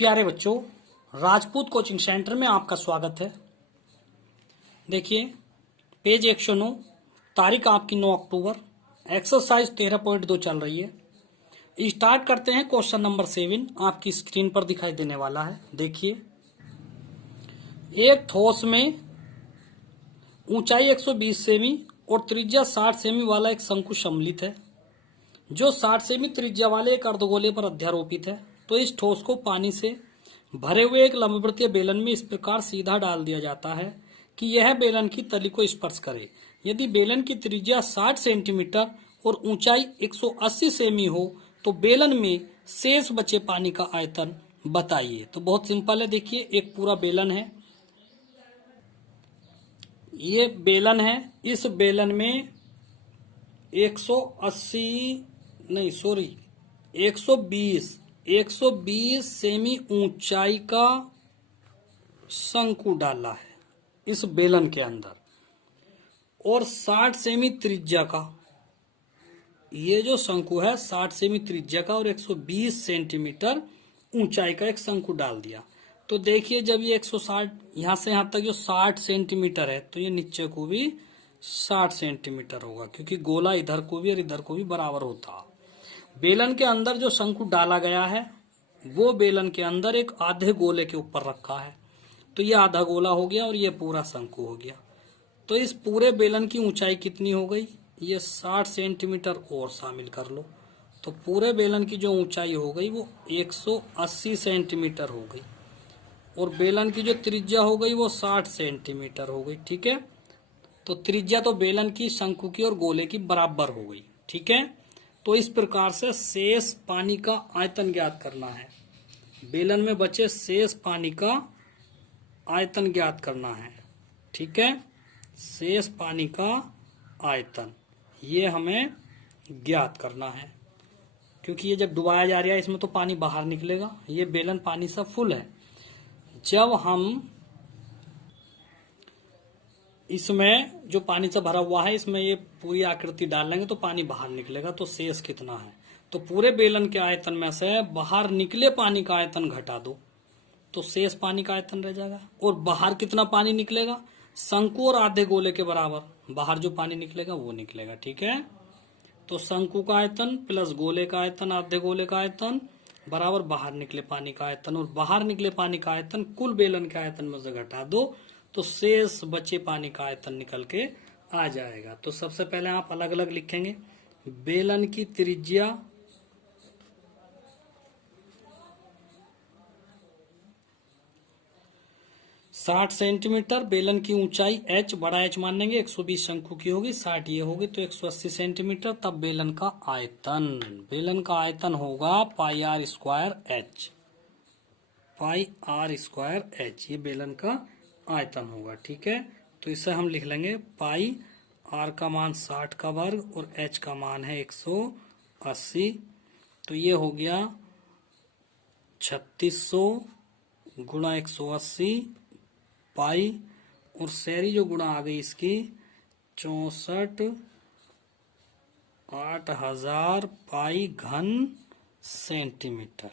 प्यारे बच्चों, Rajput coaching centre में आपका स्वागत है। देखिए पेज 109, तारीख आपकी 9 अक्टूबर, एक्सरसाइज 13.2 चल रही है। स्टार्ट करते हैं। क्वेश्चन नंबर 7 आपकी स्क्रीन पर दिखाई देने वाला है। देखिए, एक ठोस में ऊंचाई 120 सेमी और त्रिज्या 60 सेमी वाला एक शंकु सम्मिलित है, जो 60 सेमी त्रिज्या वाले एक अर्धगोले पर अध्यारोपित है। तो इस ठोस को पानी से भरे हुए एक लंबवृत्तीय बेलन में इस प्रकार सीधा डाल दिया जाता है कि यह बेलन की तली को स्पर्श करे। यदि बेलन की त्रिज्या 60 सेंटीमीटर और ऊंचाई 180 सेमी हो तो बेलन में शेष बचे पानी का आयतन बताइए। तो बहुत सिंपल है। देखिए, एक पूरा बेलन है, ये बेलन है। इस बेलन में 120 सेमी ऊंचाई का शंकु डाला है इस बेलन के अंदर, और 60 सेमी त्रिज्या का, ये जो शंकु है 60 सेमी त्रिज्या का और 120 सेंटीमीटर ऊंचाई का एक शंकु डाल दिया। तो देखिए, जब ये 160 यहां से यहां तक जो 60 सेंटीमीटर है, तो ये नीचे को भी 60 सेंटीमीटर होगा, क्योंकि गोला इधर को भी और इधर को भी बराबर होता। बेलन के अंदर जो शंकु डाला गया है वो बेलन के अंदर एक आधे गोले के ऊपर रखा है, तो ये आधा गोला हो गया और ये पूरा शंकु हो गया। तो इस पूरे बेलन की ऊंचाई कितनी हो गई? ये 60 सेंटीमीटर और शामिल कर लो, तो पूरे बेलन की जो ऊंचाई हो गई वो 180 सेंटीमीटर हो गई, और बेलन की जो त्रिज्या हो गई वो 60 सेंटीमीटर हो गई। ठीक है, तो त्रिज्या तो बेलन की, शंकु की और गोले की बराबर हो गई। ठीक है, तो इस प्रकार से शेष पानी का आयतन ज्ञात करना है। बेलन में बचे शेष पानी का आयतन ज्ञात करना है। ठीक है, शेष पानी का आयतन ये हमें ज्ञात करना है, क्योंकि ये जब डुबाया जा रहा है इसमें तो पानी बाहर निकलेगा। ये बेलन पानी से फुल है। जब हम इसमें जो पानी से भरा हुआ है इसमें ये पूरी आकृति डाल लेंगे तो पानी बाहर निकलेगा। तो शेष कितना है? तो पूरे बेलन के आयतन में से बाहर निकले पानी का आयतन घटा दो तो शेष पानी का आयतन रह जाएगा। और बाहर कितना पानी निकलेगा? शंकु और आधे गोले के बराबर बाहर जो पानी निकलेगा वो निकलेगा। ठीक है, तो शंकु का आयतन प्लस गोले का आयतन, आधे गोले का आयतन बराबर बाहर निकले पानी का आयतन, और बाहर निकले पानी का आयतन कुल बेलन के आयतन में से घटा दो तो शेष बचे पानी का आयतन निकल के आ जाएगा। तो सबसे पहले आप अलग अलग लिखेंगे। बेलन की त्रिज्या साठ सेंटीमीटर, बेलन की ऊंचाई h बड़ा h मान लेंगे, 120 शंकु की होगी, 60 ये होगी, तो 180 सेंटीमीटर। तब बेलन का आयतन होगा पाई आर स्क्वायर एच, ये बेलन का आयतन होगा। ठीक है, तो इसे हम लिख लेंगे पाई आर का मान 60 का वर्ग और एच का मान है 180, तो ये हो गया 3600 गुणा 180 पाई, और शेरी जो गुणा आ गई इसकी 64,8000 पाई घन सेंटीमीटर।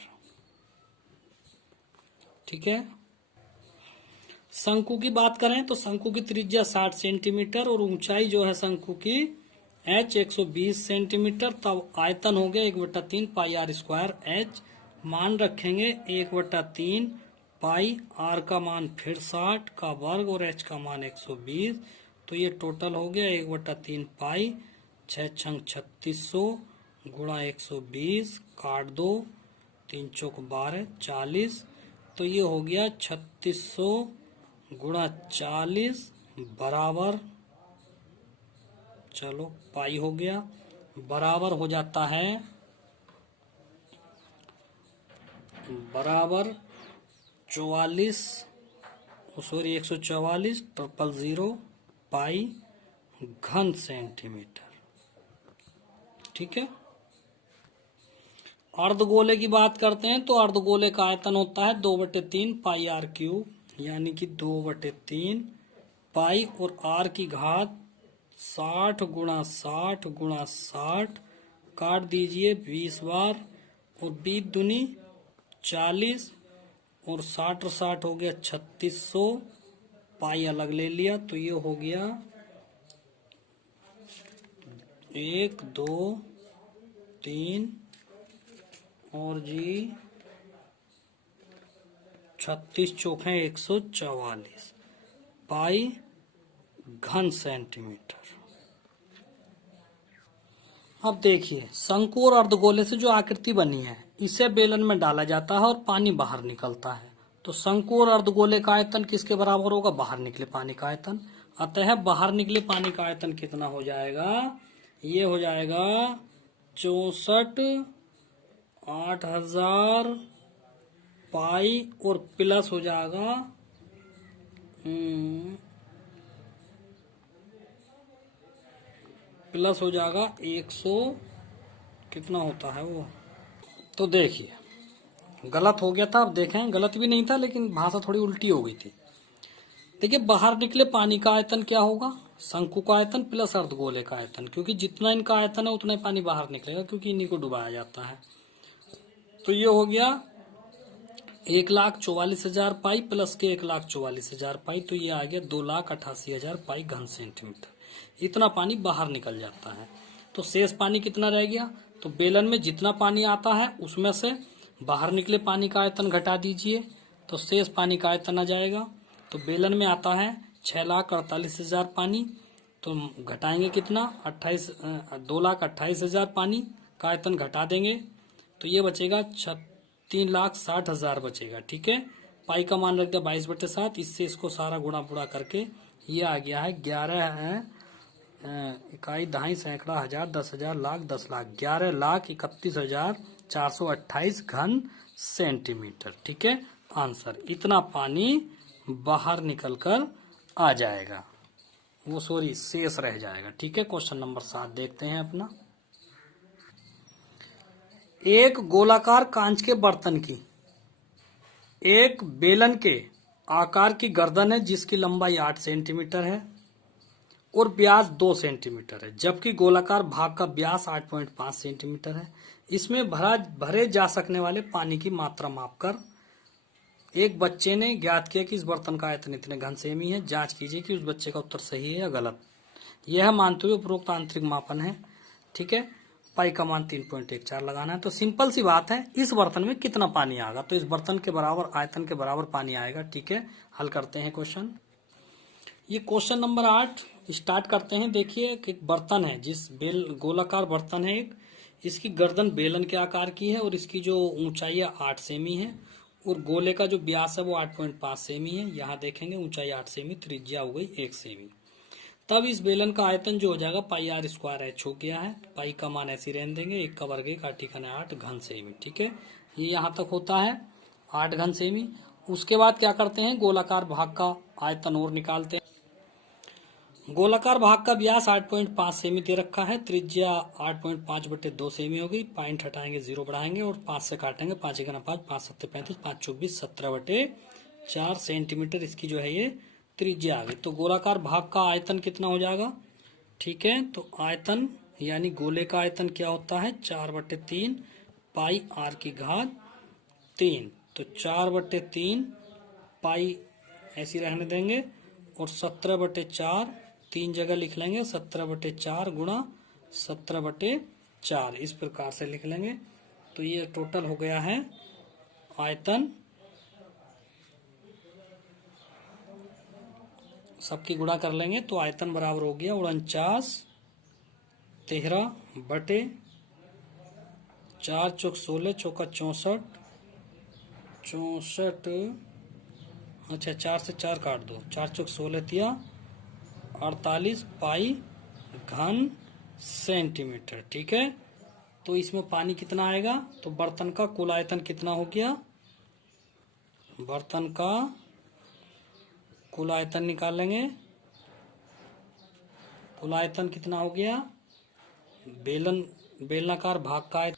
ठीक है, शंकु की बात करें तो शंकु की त्रिज्या 60 सेंटीमीटर और ऊंचाई जो है शंकु की h 120 सेंटीमीटर। तब आयतन हो गया 1/3 पाई आर स्क्वायर एच। मान रखेंगे 1/3 पाई, आर का मान फिर 60 का वर्ग और एच का मान 120, तो ये टोटल हो गया 1/3 पाई 6 छंग 3600 गुणा 120, काट दो 3 चौक 12 40, तो ये हो गया 3600 गुणा 40 बराबर, चलो पाई हो गया, बराबर हो जाता है बराबर 144 पाई घन सेंटीमीटर। ठीक है, अर्धगोले की बात करते हैं तो अर्धगोले का आयतन होता है 2/3 पाई आर क्यूब, यानी कि 2/3 पाई, और आर की घात 60 गुणा 60 गुणा 60, काट दीजिए 20 बार, और 20 दूनी 40, और 60 हो गया 3600, पाई अलग ले लिया तो ये हो गया 1 2 3 और जी 36 चौके 144 पाई घन सेंटीमीटर। अब देखिए, शंकु और अर्धगोले से जो आकृति बनी है इसे बेलन में डाला जाता है और पानी बाहर निकलता है। तो शंकु और अर्धगोले का आयतन किसके बराबर होगा? बाहर निकले पानी का आयतन। अतः बाहर निकले पानी का आयतन कितना हो जाएगा? ये हो जाएगा 64,8000 पाई और प्लस हो जाएगा प्लस हो जाएगा 100, कितना होता है वो? तो देखिए गलत हो गया था। अब देखें, गलत भी नहीं था लेकिन भाषा थोड़ी उल्टी हो गई थी। देखिए, बाहर निकले पानी का आयतन क्या होगा? शंकु का आयतन प्लस अर्धगोले का आयतन, क्योंकि जितना इनका आयतन है उतना ही पानी बाहर निकलेगा, क्योंकि इन्हीं को डुबाया जाता है। तो ये हो गया 1,44,000 पाई प्लस के 1,44,000 पाई, तो ये आ गया 2,88,000 पाई घन सेंटीमीटर। इतना पानी बाहर निकल जाता है। तो शेष पानी कितना रह गया? तो बेलन में जितना पानी आता है उसमें से बाहर निकले पानी का आयतन घटा दीजिए, तो शेष पानी का आयतन आ जाएगा। तो बेलन में आता है 6,48,000 पानी, तो घटाएंगे कितना? 2,28,000 पानी का आयतन घटा देंगे तो ये बचेगा 3,60,000 बचेगा। ठीक है, पाई का मान रख दिया 22/7। इससे इसको सारा गुणा बुढ़ा करके ये आ गया है 11 इकाई, दहाई, सैकड़ा, हजार, 10,000, लाख, 10 लाख, 11,31,428 घन सेंटीमीटर। ठीक है, आंसर इतना पानी बाहर निकलकर आ जाएगा, वो सॉरी शेष रह जाएगा। ठीक है, क्वेश्चन नंबर 7 देखते हैं अपना। एक गोलाकार कांच के बर्तन की एक बेलन के आकार की गर्दन है जिसकी लंबाई 8 सेंटीमीटर है और व्यास 2 सेंटीमीटर है, जबकि गोलाकार भाग का व्यास 8.5 सेंटीमीटर है। इसमें भरे जा सकने वाले पानी की मात्रा मापकर एक बच्चे ने ज्ञात किया कि इस बर्तन का आयतन इतने घन सेमी है। जांच कीजिए कि उस बच्चे का उत्तर सही है या गलत। यह मानते हुए उपरोक्त आंतरिक मापन है। ठीक है, पाई का मान 3.14 लगाना है। तो सिंपल सी बात है, इस बर्तन में कितना पानी आएगा? तो इस बर्तन के बराबर, आयतन के बराबर पानी आएगा। ठीक है, हल करते हैं क्वेश्चन। ये क्वेश्चन नंबर 8 स्टार्ट करते हैं। देखिए, एक बर्तन है, जिस गोलाकार बर्तन है एक, इसकी गर्दन बेलन के आकार की है और इसकी जो ऊंचाई है 8 सेमी है और गोले का जो व्यास है वो 8.5 सेमी है। यहाँ देखेंगे ऊंचाई 8 सेमी, त्रिज्या हो गई 1 सेमी। तब इस बेलन का आयतन जो हो जाएगा पाई r स्क्वायर h हो गया है। पाई का मान ऐसे रहने देंगे, 1 का वर्ग 1, 8 का 8 घन सेमी। ठीक है, ये यहाँ तक होता है 8 घन सेमी। उसके बाद क्या करते हैं, गोलाकार भाग का आयतन और निकालते हैं। गोलाकार भाग का व्यास 8.5 सेमी दे रखा है, त्रिज्या 8.5/2 सेमी होगी। पॉइंट हटाएंगे, 0 बढ़ाएंगे और 5 से काटेंगे, 5 × 5, 5 × 7 = 35, 5 × 24 17/4 सेंटीमीटर इसकी जो है ये त्रिज्या आ गई। तो गोलाकार भाग का आयतन कितना हो जाएगा? ठीक है, तो आयतन यानी गोले का आयतन क्या होता है? 4/3 पाई r की घात 3। तो 4/3 पाई ऐसी रहने देंगे और 17/4 3 जगह लिख लेंगे, 17/4 गुणा 17/4 इस प्रकार से लिख लेंगे। तो ये टोटल हो गया है आयतन, सबकी गुणा कर लेंगे तो आयतन बराबर हो गया 49 13/4 चौक 16 चौका 64 64, अच्छा 4 से 4 काट दो, 4 चौक 16 तिया 48 पाई घन सेंटीमीटर। ठीक है, तो इसमें पानी कितना आएगा? तो बर्तन का कुल आयतन कितना हो गया? बर्तन का कुल आयतन निकालेंगे। कुल आयतन कितना हो गया? बेलनाकार भाग का आयतन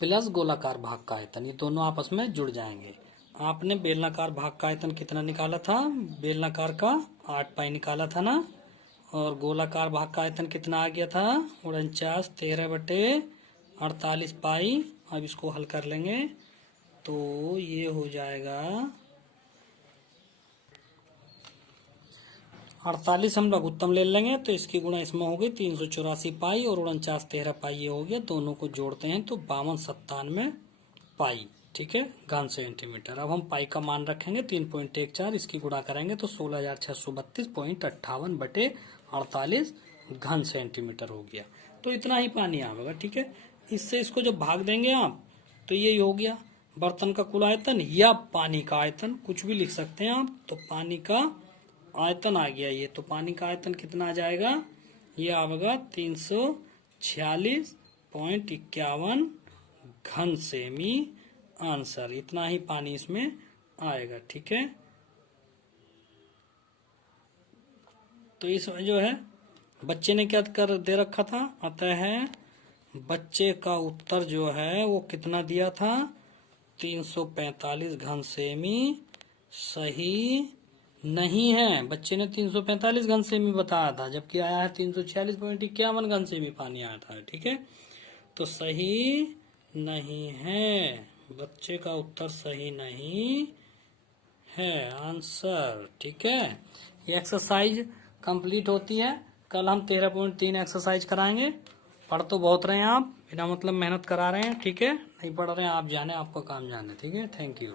प्लस गोलाकार भाग का आयतन, ये दोनों आपस में जुड़ जाएंगे। आपने बेलनाकार भाग का आयतन कितना निकाला था? बेलनाकार का 8 पाई निकाला था ना, और गोलाकार भाग का आयतन कितना आ गया था? 49 13/48 पाई। अब इसको हल कर लेंगे तो ये हो जाएगा 48 हम लघुत्तम ले लेंगे तो इसकी गुणा इसमें हो गई 384 पाई और 49 13 पाई ये हो गया। दोनों को जोड़ते हैं तो 5297 पाई, ठीक है, घन सेंटीमीटर। अब हम पाई का मान रखेंगे 3.14, इसकी गुणा करेंगे तो 16,632.58/48 घन सेंटीमीटर हो गया। तो इतना ही पानी आवेगा, ठीक है। इससे इसको जो भाग देंगे आप तो यही हो गया बर्तन का कुल आयतन या पानी का आयतन, कुछ भी लिख सकते हैं आप। तो पानी का आयतन आ गया ये, तो पानी का आयतन कितना आ जाएगा, ये आवेगा 346.51 घन सेमी। आंसर इतना ही पानी इसमें आएगा, ठीक है। तो इसमें जो है बच्चे ने क्या कर दे रखा था, अतः बच्चे का उत्तर जो है वो कितना दिया था, 345 घन सेमी सही नहीं है। बच्चे ने 345 घन सेमी बताया था, जबकि आया है 346.51 घन सेमी पानी आया था, ठीक है। तो सही नहीं है, बच्चे का उत्तर सही नहीं है, आंसर, ठीक है। ये एक्सरसाइज कंप्लीट होती है। कल हम 13.3 एक्सरसाइज कराएंगे। पढ़ तो बहुत रहे हैं आप, बिना मतलब मेहनत करा रहे हैं, ठीक है। नहीं पढ़ रहे हैं आप जाने, आपका काम जाने, ठीक है। Thank you.